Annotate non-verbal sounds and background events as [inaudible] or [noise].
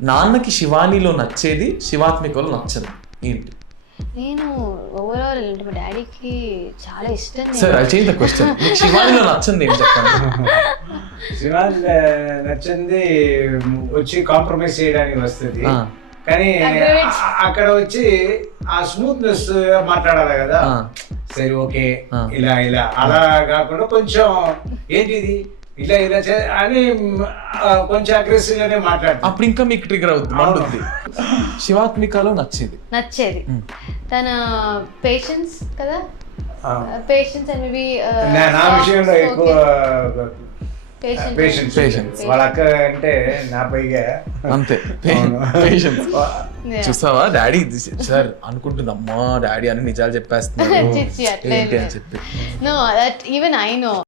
నాన్నకి శివానీలో నచ్చేది శివాత్మికలో నచ్చదు. ఏంటి? నేను ఓవరాల్ మా డాడీకి చాలా ఇష్టం. Sir I change the question శివానీలో నచ్చంది ఏం చెప్పండి? శివాన్ నచ్చింది వచ్చి కాంప్రమైజ్ చేయడానికి వస్తుంది. కానీ అక్కడ వచ్చి ఆ స్మూత్నెస్ మాట్లాడాలి కదా. సరే ఓకే. ఇలా ఇలా. అలా కాకుండా కొంచెం ఏంటి ఇది ఇలా ఇలా చే అని కొంచెం అగ్రెసివ్ గానే మాట్లాడుతుంది. అప్పుడు ఇంకా మీకు ట్రిగర్ అవుతుంది మండుద్ది. శివాత్మికలో నచ్చేది. నచ్చేది. తన పేషెన్స్ కదా. పేషెన్స్ మేబీ నా- విషయంలో ఎక్కువ పేషెన్స్ పేషెన్స్. వాళ్ళ అక్క అంటే నా పైగా. అంతే. పేషెన్స్. చూసావా? డాడీ సార్ అనుకుంటుంది అమ్మా డాడీ అని నిజాలు చెప్పేస్తున్నారు [laughs] ఏంటి అని. చెప్పి. No that even I know